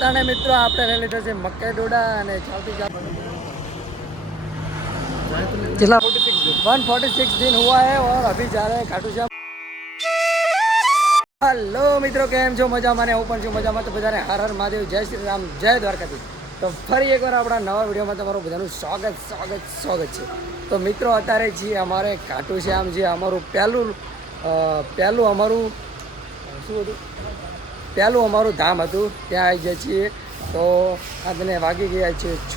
તાણે મિત્રો, આપણે લઈ લીધો છે મકે ડોડા અને ચાવતી ચા કેટલા વન ફોર્ટી સિક્સ દિન હુઆ હે ઓર અભી જા રહે ખાટુ શ્યામ. હલો મિત્રો, કેમ છો? મજામાં ને હું પણ છું મજામાં. તો બધાને હર હર મહાદેવ, જય શ્રી રામ, જય દ્વારકાધીશ. તો ફરી એકવાર આપણા નવા વિડીયોમાં તમારું બધાનું સ્વાગત સ્વાગત સ્વાગત છે. તો મિત્રો, અત્યારે છીએ અમારે કાટુ શ્યામ જે અમારું પહેલું પહેલું અમારું, શું હતું? પહેલું અમારું ધામ હતું, ત્યાં આવી જઈએ છીએ. તો આજને વાગી ગયા છે છ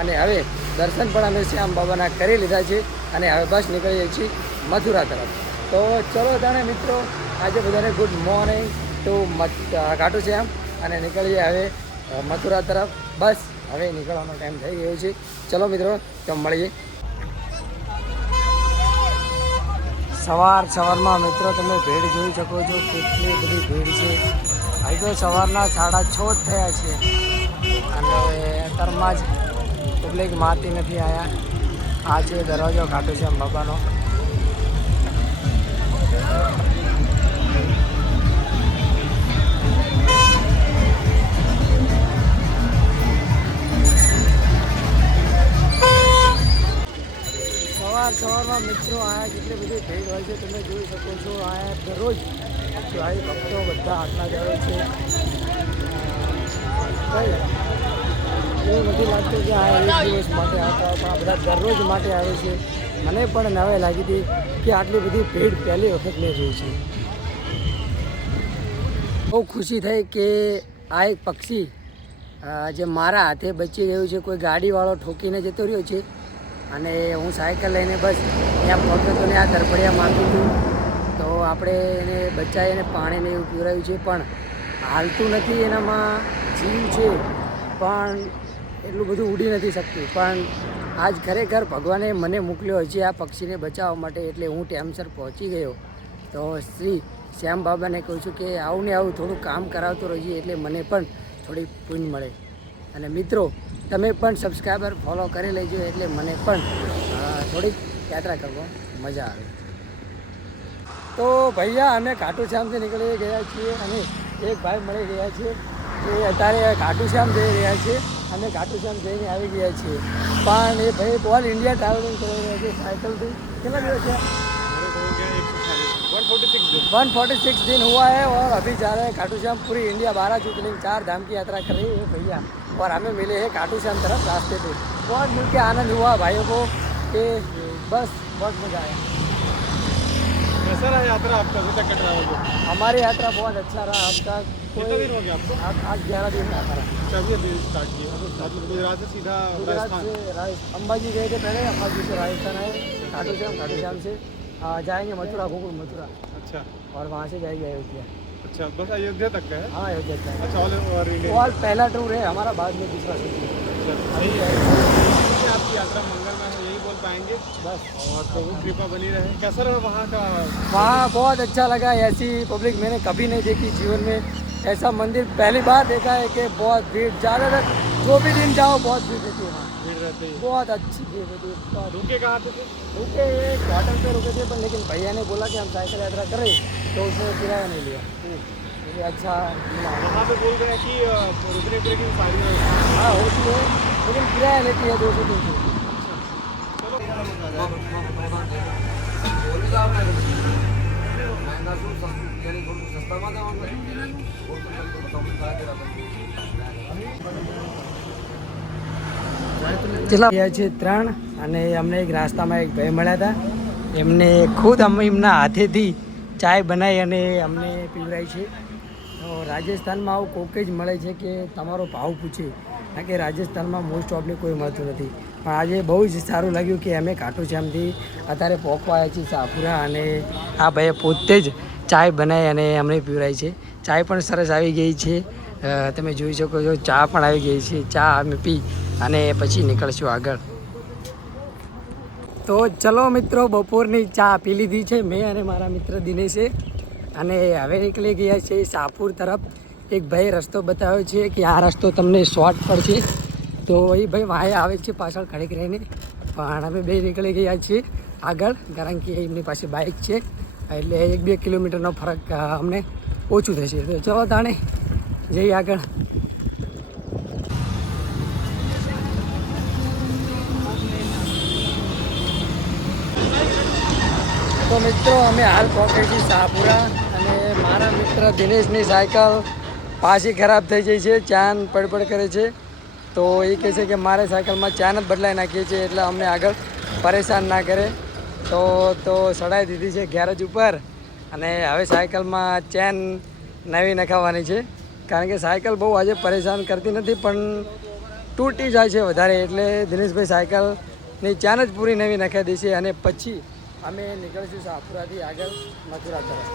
અને હવે દર્શન પણ અમે શ્યામ બાબાના કરી લીધા છે અને હવે બસ નીકળીએ છીએ મથુરા તરફ. તો ચલો તાણે મિત્રો, આજે બધાને good morning to Khatu Shyam અને નીકળીએ હવે મથુરા તરફ. બસ, હવે નીકળવાનો ટાઈમ થઈ ગયો છે. ચલો મિત્રો, તો મળીએ. સવાર સવારમાં મિત્રો, તમે ભીડ જોઈ શકો છો, કેટલી બધી ભીડ છે. અહીં તો સવારના સાડા છ જ થયા છે. અને અત્યારમાં જ પબ્લિક માતી નથી આવ્યા આ છે દરવાજો ઘાટો છે બાબાનો સવાર સવારમાં મિત્રો આયા કેટલી બધી ભીડ હોય છે, તમે જોઈ શકો છો આયા દરરોજ ભાઈ ભક્તો બધા આટલા જ છે. એવું નથી લાગતું કે આ એક દિવસ માટે આવતા પણ બધા દરરોજ માટે આવે છે. મને પણ નવે લાગી હતી કે આટલી બધી ભીડ પહેલી વખત મેં જોઈ છે. બહુ ખુશી થઈ કે આ એક પક્ષી જે મારા હાથે બચી ગયું છે, કોઈ ગાડીવાળો ઠોકીને જતો રહ્યો છે અને હું સાયકલ લઈને બસ ત્યાં પહોંચ્યો ને આ તરફડિયા મારતું હતું તો આપણે એને બચાવીને પાણીને એવું પીવરાયું છે પણ હાલતું નથી એનામાં, જીવ છે, પણ એટલું બધું ઉડી નથી શકતું. પણ આજ ખરેખર ભગવાને મને મોકલ્યો હજી આ પક્ષીને બચાવવા માટે એટલે હું ટાઈમસર પહોંચી ગયો. તો શ્રી શ્યામ બાબાને કહું છું કે આવું ને આવું થોડું કામ કરાવતો રહીએ એટલે મને પણ થોડી પુણ્ય મળે. અને મિત્રો તમે પણ સબસ્ક્રાઈબર ફોલો કરી લેજો એટલે મને પણ અ, થોડીક યાત્રા કરવા મજા આવે તો ભૈયા અમે ખાટુ શ્યામથી નીકળી ગયા છીએ અને એક ભાઈ મળી ગયા છે એ અત્યારે ખાટુ શ્યામ જઈ રહ્યા છે અમે ખાટુ શ્યામ જઈને આવી ગયા છીએ પણ એ ભાઈ ઓલ ઇન્ડિયા ટ્રાવેલિંગ કરી રહ્યા છે સાયકલથી કેટલા દિવસ છે वन फोर्टी सिक्स दिन हुआ है और अभी जा रहे हैं खाटू श्याम पूरी इंडिया बारह ज्योतिर्लिंग चार धाम की यात्रा कर रही है भैया और हमें मिले हैं खाटू श्याम तरफ़ रास्ते पे। बहुत मिल के आनंद हुआ भाइयों को कि बस बहुत मज़ा आया कैसा रहा यात्रा आपका? अभी तक का ट्रैवल को हमारी यात्रा बहुत अच्छा रहा। आपका कितना दिन हो गया आपको? आज आज ग्यारह दिन का कभी अभी स्टार्ट किया मतलब गुजरात से सीधा गुजरात राजस्थान। से राज- अंबाजी गए थे पहले अंबाजी से राजस्थान आए खाटू श्याम खाटू श्याम से जाएँगे मथुरा गोकुल मथुरा। अच्छा। और वहाँ से जाएँगे अयोध्या। अच्छा बस अयोध्या तक का है? हाँ अयोध्या तक अच्छा ऑल ओवर इंडिया और पहला टूर है हमारा बाद में दूसरा टूर है। अच्छा जाएँगे। आपकी यात्रा मंगलमय हो यही बोल पाएँगे। बस। और प्रभु कृपा बनी रहे। कैसा रहा वहाँ का? वहाँ बहुत अच्छा लगा ऐसी पब्लिक मैंने कभी नहीं देखी जीवन में। ऐसा मंदिर पहली बार देखा है कि बहुत भीड़ ज़्यादातर जो भी दिन जाओ बहुत भीड़ देखी है वहाँ। बहुत अच्छी बहुत रुके कहाँ थे? रुके एक होटल पे रुके थे पर लेकिन भैया ने बोला कि हम साइकिल यात्रा करें तो उसने किराया नहीं लिया। मुझे अच्छा मिला। वहाँ पे बोल रहे हैं कि रुकने की हाँ। होती है लेकिन किराया लेती है दो सौ तीन सौ। કેટલા ગયા છે ત્રણ અને અમને એક રાસ્તામાં એક ભાઈ મળ્યા હતા. એમને ખુદ અમે એમના હાથેથી ચાય બનાવી અને અમને પીવડાવી છે. તો રાજસ્થાનમાં આવું કોકે જ મળે છે કે તમારો ભાવ પૂછે, કારણ કે રાજસ્થાનમાં મોસ્ટ ઓફલી કોઈ મળતું નથી. પણ આજે બહુ જ સારું લાગ્યું કે અમે કાટું છે એમથી અત્યારે પહોંચવા આવ્યા છીએ સાપુરા અને આ ભાઈએ પોતે જ ચાય બનાવી અને અમને પીવડાવી છે. ચાય પણ સરસ આવી ગઈ છે. તમે જોઈ શકો છો, ચા પણ આવી ગઈ છે. ચા અમે પી અને પછી નીકળશું આગળ. તો ચલો મિત્રો, બપોરની ચા પી લીધી છે મેં અને મારા મિત્ર દિનેશે. અને હવે નીકળી ગયા છે સાપુર તરફ. એક ભાઈ રસ્તો બતાવ્યો છે કે આ રસ્તો તમને શોર્ટ પડશે. તો એ ભાઈ વાહે આવે છે પાછળ ખડીક રહીને. પણ અમે બે નીકળી ગયા છીએ આગળ, કારણ કે એમની પાસે બાઇક છે. એટલે એક બે કિલોમીટરનો ફરક અમને ઓછું થશે. તો ચલો તાણે જઈએ આગળ. તો મિત્રો, અમે હાલ પહોંચી છીએ શાહપુરા અને મારા મિત્ર દિનેશની સાયકલ પાછી ખરાબ થઈ ગઈ છે, ચાન પડપડ કરે છે. તો એ કહે છે કે મારે સાયકલમાં ચાન જ બદલાઈ નાખીએ છીએ એટલે અમને આગળ પરેશાન ના કરે. તો તો સડાઈ દીધી છે ગેરેજ ઉપર અને હવે સાયકલમાં ચેન નવી નખાવવાની છે. કારણ કે સાયકલ બહુ આજે પરેશાન કરતી નથી, પણ તૂટી જાય છે વધારે એટલે દિનેશભાઈ સાયકલની ચેન જ પૂરી નવી નખાઈ દેશે અને પછી અમે નીકળીશું સાપુરાથી આગળ મથુરા તરફ.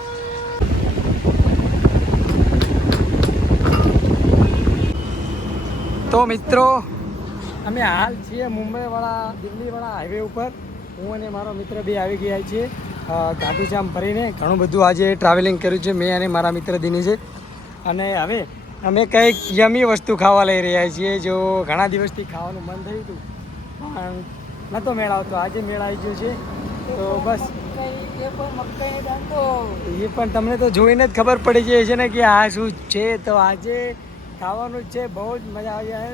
તો મિત્રો અમે હાલ છીએ મુંબઈવાળા દિલ્હીવાળા હાઈવે ઉપર. હું અને મારો મિત્ર બી આવી ગયા છીએ. ગાંધીજામ ગાંધીધામ ફરીને ઘણું બધું આજે ટ્રાવેલિંગ કર્યું છે. મેં અને મારા મિત્ર દિનેશે અને હવે અમે કંઈક યમી વસ્તુ ખાવા લઈ રહ્યા છીએ જો ઘણા દિવસથી ખાવાનું મન થયું હતું. પણ નહોતો મેળ આવતો. આજે મેળ આવી ગયો છે. તો બસ. એ પણ તમને તો જોઈને જ ખબર પડી જાય છે ને કે આ શું છે? તો આજે ખાવાનું જ છે બહુ જ મજા આવી જાય.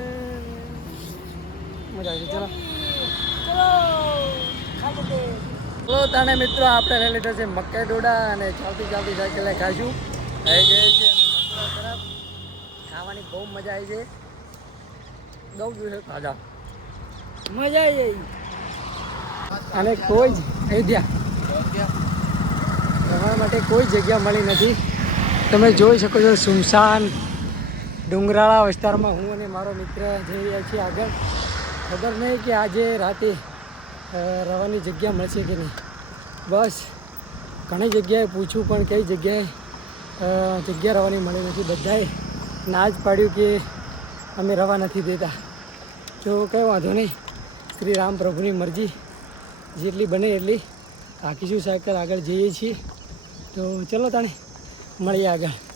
મજા આવી ચલો. ચલો. તને મિત્રો આપણે લઈ લીધો છે મકાઈ ડોડા અને ચાલતી ચાલતી સાયકલે ખાશું આવી તરફ ખાવાની બહુ મજા આવી છે. બહુ દિવસે ખાધા મજા આવી જાય અને કોઈ જ અયોધ્યા રહેવા માટે કોઈ જગ્યા મળી નથી. તમે જોઈ શકો છો સુમસાન, ડુંગરાળા વિસ્તારમાં હું અને મારો મિત્ર જઈ રહ્યા છીએ આગળ. ખબર નહીં કે આજે રાતે રહેવાની જગ્યા મળશે કે નહીં. બસ, ઘણી જગ્યાએ પૂછ્યું પણ કઈ જગ્યાએ જગ્યા રહેવાની મળી નથી. બધાએ ના જ પાડ્યું કે અમે રવા નથી દેતા. તો કંઈ વાંધો નહીં. શ્રી રામ પ્રભુની મરજી. જેટલી બને એટલી હાંકીશું સાહેબ આગળ જઈએ છીએ. તો ચલો તાણે મળીએ આગળ.